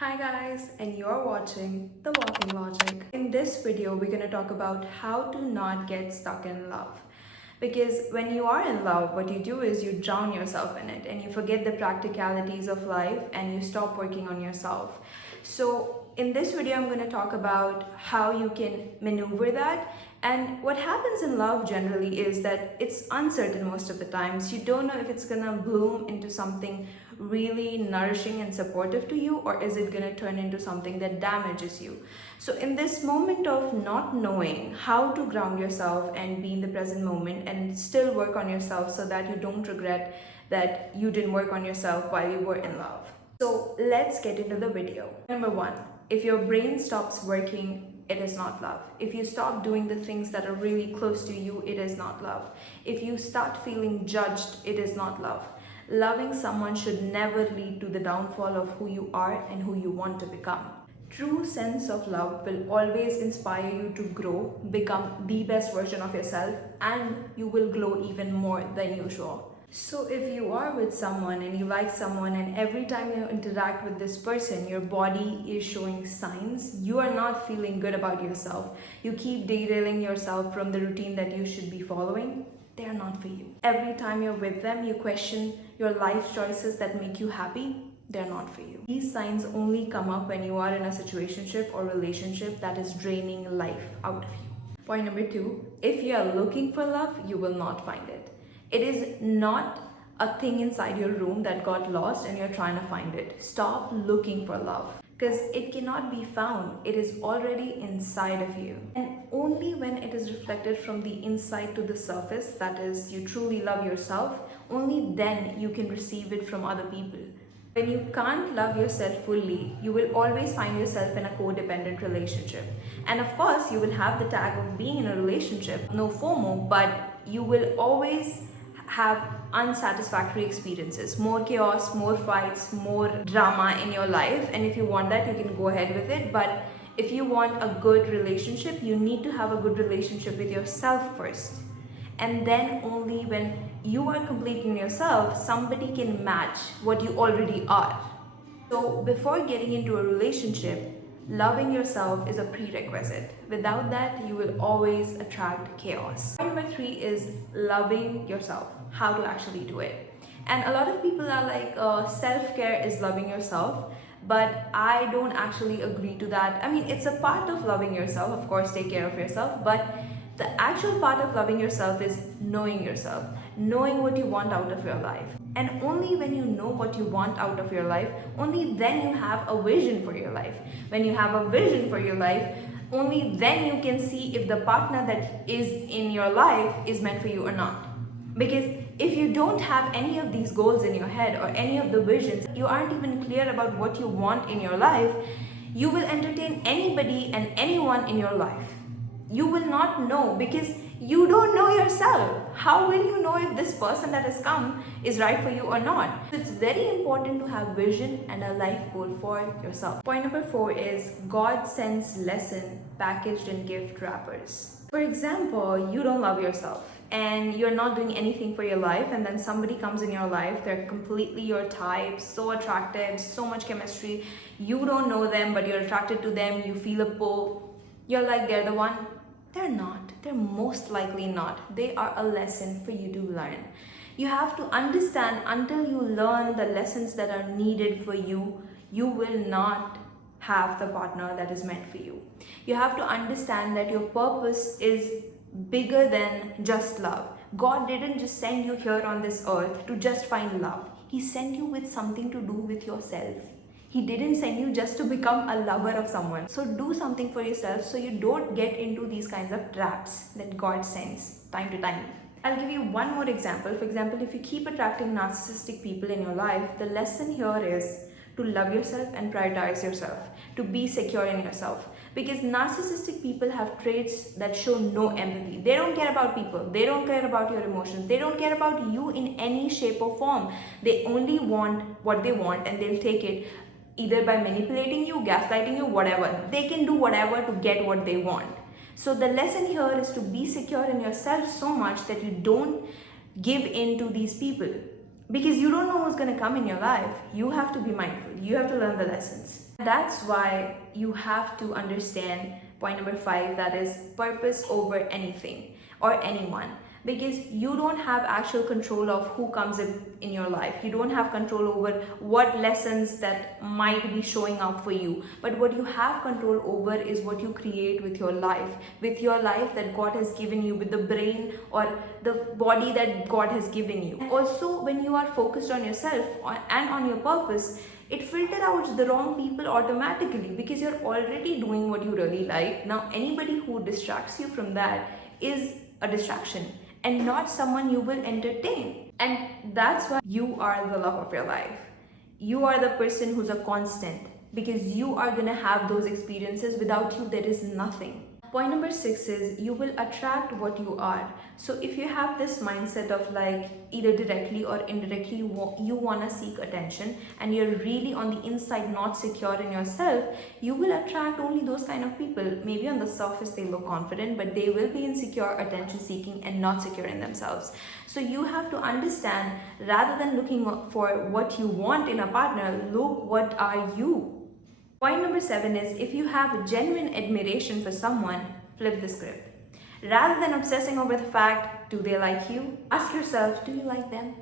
Hi guys, and you're watching The Walking Logic. In this video, we're going to talk about how to not get stuck in love. Because when you are in love, what you do is you drown yourself in it and you forget the practicalities of life and you stop working on yourself. So in this video, I'm going to talk about how you can maneuver that. And what happens in love generally is that it's uncertain most of the times. You don't know if it's going to bloom into something really nourishing and supportive to you, or is it going to turn into something that damages you. So in this moment of not knowing how to ground yourself and be in the present moment and still work on yourself so that you don't regret that you didn't work on yourself while you were in love. So let's get into the video. Number one, if your brain stops working, it is not love. If you stop doing the things that are really close to you, it is not love. If you start feeling judged, it is not love. Loving someone should never lead to the downfall of who you are and who you want to become. True sense of love will always inspire you to grow, become the best version of yourself, and you will glow even more than usual. So if you are with someone and you like someone and every time you interact with this person, your body is showing signs, you are not feeling good about yourself, you keep derailing yourself from the routine that you should be following, they are not for you. Every time you're with them, you question your life choices that make you happy, they're not for you. These signs only come up when you are in a situationship or relationship that is draining life out of you. Point number two, if you are looking for love, you will not find it. It is not a thing inside your room that got lost and you're trying to find it. Stop looking for love because it cannot be found. It is already inside of you. And only when it is reflected from the inside to the surface, that is, you truly love yourself, only then you can receive it from other people. When you can't love yourself fully, you will always find yourself in a codependent relationship. And of course, you will have the tag of being in a relationship, no FOMO, but you will always have unsatisfactory experiences, more chaos, more fights, more drama in your life. And if you want that, you can go ahead with it. But if you want a good relationship, you need to have a good relationship with yourself first. And then only when you are complete in yourself, somebody can match what you already are. So before getting into a relationship, loving yourself is a prerequisite. Without that, you will always attract chaos. Point number three is loving yourself, how to actually do it. And a lot of people are like, self-care is loving yourself. But I don't actually agree to that. I mean, it's a part of loving yourself, of course, take care of yourself, but the actual part of loving yourself is knowing yourself, knowing what you want out of your life. And only when you know what you want out of your life, only then you have a vision for your life. When you have a vision for your life, only then you can see if the partner that is in your life is meant for you or not. Because if you don't have any of these goals in your head or any of the visions, you aren't even clear about what you want in your life, you will entertain anybody and anyone in your life. You will not know because you don't know yourself. How will you know if this person that has come is right for you or not? It's very important to have vision and a life goal for yourself. Point number four is God sends lesson packaged in gift wrappers. For example, you don't love yourself and you're not doing anything for your life, and then somebody comes in your life, they're completely your type, so attractive, so much chemistry, you don't know them but you're attracted to them, you feel a pull, you're like they're the one. They're not. They're most likely not. They are a lesson for you to learn. You have to understand, until you learn the lessons that are needed for you, you will not have the partner that is meant for you. You have to understand that your purpose is bigger than just love. God didn't just send you here on this earth to just find love. He sent you with something to do with yourself. He didn't send you just to become a lover of someone. So do something for yourself so you don't get into these kinds of traps that God sends time to time. I'll give you one more example. For example, if you keep attracting narcissistic people in your life, the lesson here is to love yourself and prioritize yourself, to be secure in yourself. Because narcissistic people have traits that show no empathy. They don't care about people. They don't care about your emotions. They don't care about you in any shape or form. They only want what they want and they'll take it either by manipulating you, gaslighting you, whatever. They can do whatever to get what they want. So the lesson here is to be secure in yourself so much that you don't give in to these people. because you don't know who's going to come in your life. You have to be mindful. You have to learn the lessons. That's why you have to understand point number 5, that is purpose over anything or anyone. Because you don't have actual control of who comes in your life. You don't have control over what lessons that might be showing up for you. But what you have control over is what you create with your life. With your life that God has given you, with the brain or the body that God has given you. And also, when you are focused on yourself and on your purpose, it filters out the wrong people automatically, because you're already doing what you really like. Now, anybody who distracts you from that is a distraction and not someone you will entertain. And that's why you are the love of your life. You are the person who's a constant, because you are gonna have those experiences. Without you, there is nothing. Point number 6 is you will attract what you are. So if you have this mindset of like either directly or indirectly you want to seek attention, and you're really on the inside not secure in yourself, you will attract only those kind of people. Maybe on the surface they look confident, but they will be insecure, attention seeking, and not secure in themselves. So you have to understand, rather than looking for what you want in a partner, look what are you. Point number 7 is if you have genuine admiration for someone, flip the script. Rather than obsessing over the fact, do they like you? Ask yourself, do you like them?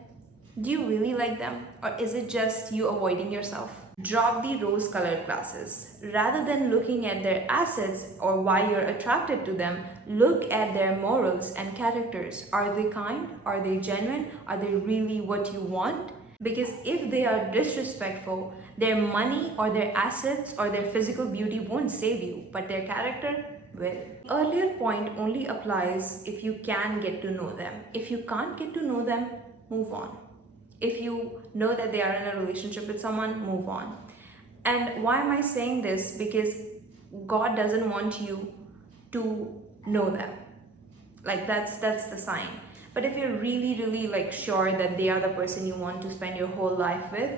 Do you really like them? Or is it just you avoiding yourself? Drop the rose-colored glasses. Rather than looking at their assets or why you're attracted to them, look at their morals and characters. Are they kind? Are they genuine? Are they really what you want? Because if they are disrespectful, their money or their assets or their physical beauty won't save you, but their character will. Earlier point only applies if you can get to know them. If you can't get to know them, move on. If you know that they are in a relationship with someone, move on. And why am I saying this? Because God doesn't want you to know them. Like that's the sign. But if you're really like sure that they are the person you want to spend your whole life with,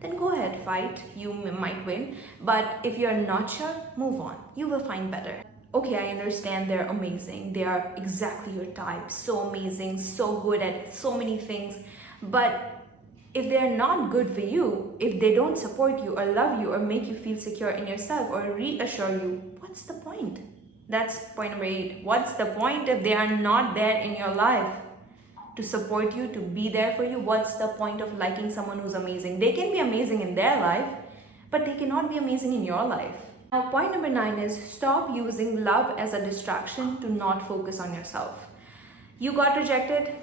then go ahead, fight. You might win. But if you're not sure, move on. You will find better. Okay, I understand they're amazing. They are exactly your type. So amazing, so good at so many things. But if they're not good for you, if they don't support you or love you or make you feel secure in yourself or reassure you, what's the point? That's point number 8. What's the point if they are not there in your life to support you, to be there for you? What's the point of liking someone who's amazing? They can be amazing in their life, but they cannot be amazing in your life. Now, point number 9 is stop using love as a distraction to not focus on yourself. You got rejected?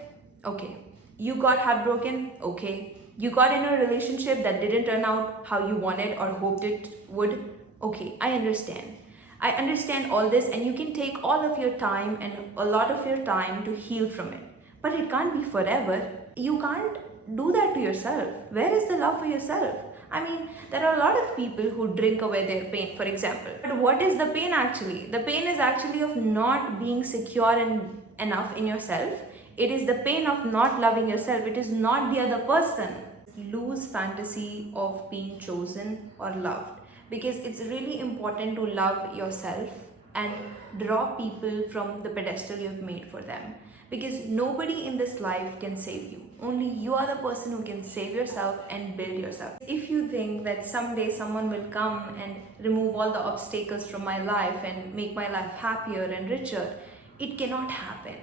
Okay. You got heartbroken? Okay. You got in a relationship that didn't turn out how you wanted or hoped it would? Okay, I understand. I understand all this, and you can take all of your time and a lot of your time to heal from it. But it can't be forever. You can't do that to yourself. Where is the love for yourself? I mean, there are a lot of people who drink away their pain, for example. But what is the pain actually? The pain is actually of not being secure enough in yourself. It is the pain of not loving yourself. It is not the other person. Lose fantasy of being chosen or loved, because it's really important to love yourself and drop people from the pedestal you've made for them. Because nobody in this life can save you. Only you are the person who can save yourself and build yourself. If you think that someday someone will come and remove all the obstacles from my life and make my life happier and richer, it cannot happen.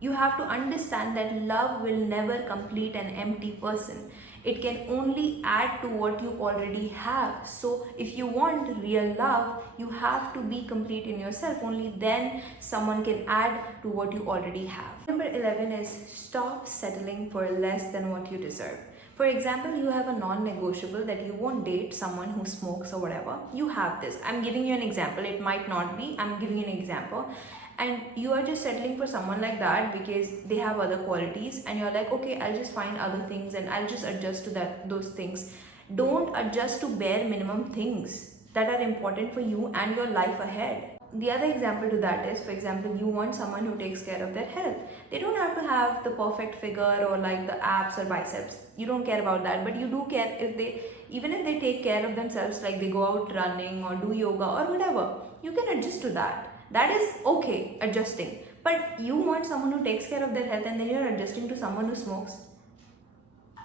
You have to understand that love will never complete an empty person. It can only add to what you already have. So if you want real love, you have to be complete in yourself. Only then someone can add to what you already have. Number 11 is stop settling for less than what you deserve. For example, you have a non-negotiable that you won't date someone who smokes or whatever. You have this. I'm giving you an example. It might not be. I'm giving you an example. And you are just settling for someone like that because they have other qualities, and you're like, okay, I'll just find other things and I'll just adjust to those things. Don't adjust to bare minimum things that are important for you and your life ahead. The other example to that is, for example, you want someone who takes care of their health. They don't have to have the perfect figure or like the abs or biceps. You don't care about that, but you do care even if they take care of themselves, like they go out running or do yoga or whatever, you can adjust to that. That is okay, adjusting. But you want someone who takes care of their health and then you're adjusting to someone who smokes.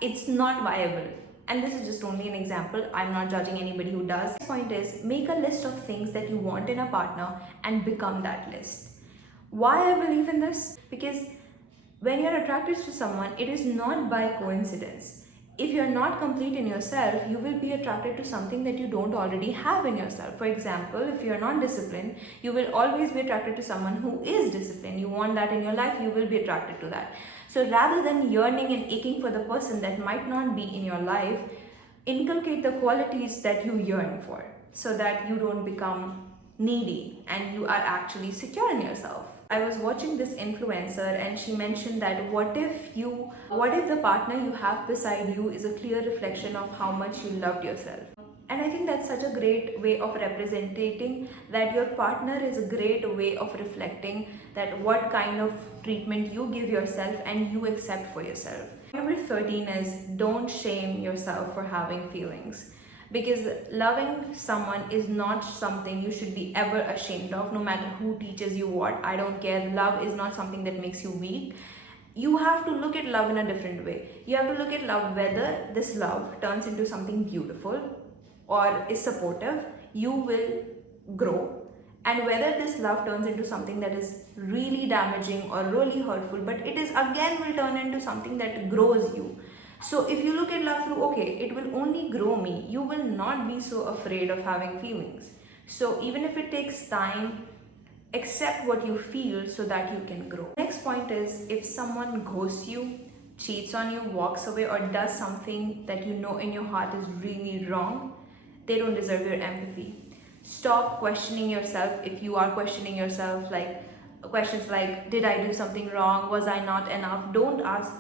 it's not viable. And this is just only an example. I'm not judging anybody who does. The point is, make a list of things that you want in a partner and become that list. Why I believe in this? Because when you're attracted to someone, it is not by coincidence. If you're not complete in yourself, you will be attracted to something that you don't already have in yourself. For example, if you're not disciplined, you will always be attracted to someone who is disciplined. You want that in your life, you will be attracted to that. So rather than yearning and aching for the person that might not be in your life, inculcate the qualities that you yearn for so that you don't become needy and you are actually secure in yourself. I was watching this influencer and she mentioned that what if the partner you have beside you is a clear reflection of how much you loved yourself? And I think that's such a great way of representing that your partner is a great way of reflecting that what kind of treatment you give yourself and you accept for yourself. Number 13 is don't shame yourself for having feelings. Because loving someone is not something you should be ever ashamed of, no matter who teaches you what. I don't care. Love is not something that makes you weak. You have to look at love in a different way. You have to look at love whether this love turns into something beautiful or is supportive, you will grow. And whether this love turns into something that is really damaging or really hurtful, but it is again will turn into something that grows you. So if you look at love through, okay, it will only grow me, you will not be so afraid of having feelings. So even if it takes time, accept what you feel so that you can grow. Next point is, if someone ghosts you, cheats on you, walks away, or does something that you know in your heart is really wrong, they don't deserve your empathy. Stop questioning yourself. If you are questioning yourself, like questions like, did I do something wrong? Was I not enough? Don't ask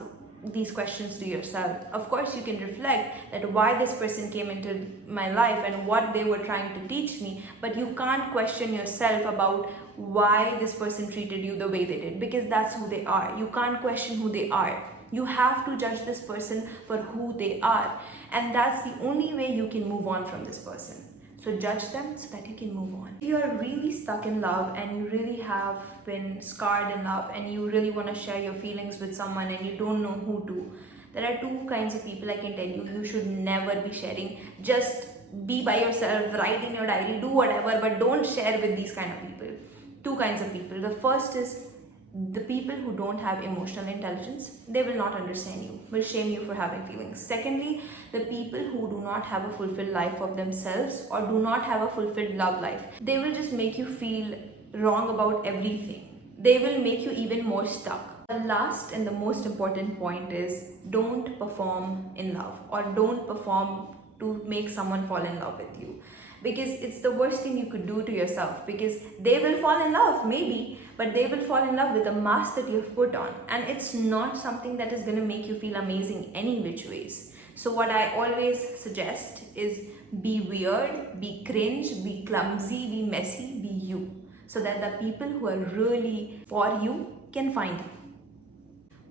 these questions to yourself. Of course, you can reflect that why this person came into my life and what they were trying to teach me, but you can't question yourself about why this person treated you the way they did, because that's who they are. You can't question who they are. You have to judge this person for who they are, and that's the only way you can move on from this person. So judge them so that you can move on. If you're really stuck in love and you really have been scarred in love and you really want to share your feelings with someone and you don't know who to, there are two kinds of people I can tell you you should never be sharing. Just be by yourself, write in your diary, do whatever, but don't share with these kind of people. Two kinds of people. The first is the people who don't have emotional intelligence. They will not understand you, will shame you for having feelings. Secondly, the people who do not have a fulfilled life of themselves or do not have a fulfilled love life. They will just make you feel wrong about everything. They will make you even more stuck. The last and the most important point is, don't perform in love or don't perform to make someone fall in love with you, because it's the worst thing you could do to yourself, because they will fall in love maybe, but they will fall in love with the mask that you've put on, and it's not something that is going to make you feel amazing any which ways. So what I always suggest is, be weird, be cringe, be clumsy, be messy, be you, so that the people who are really for you can find you.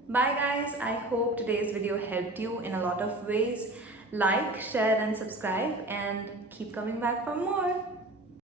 Bye guys, I hope today's video helped you in a lot of ways. Like, share and subscribe, and keep coming back for more.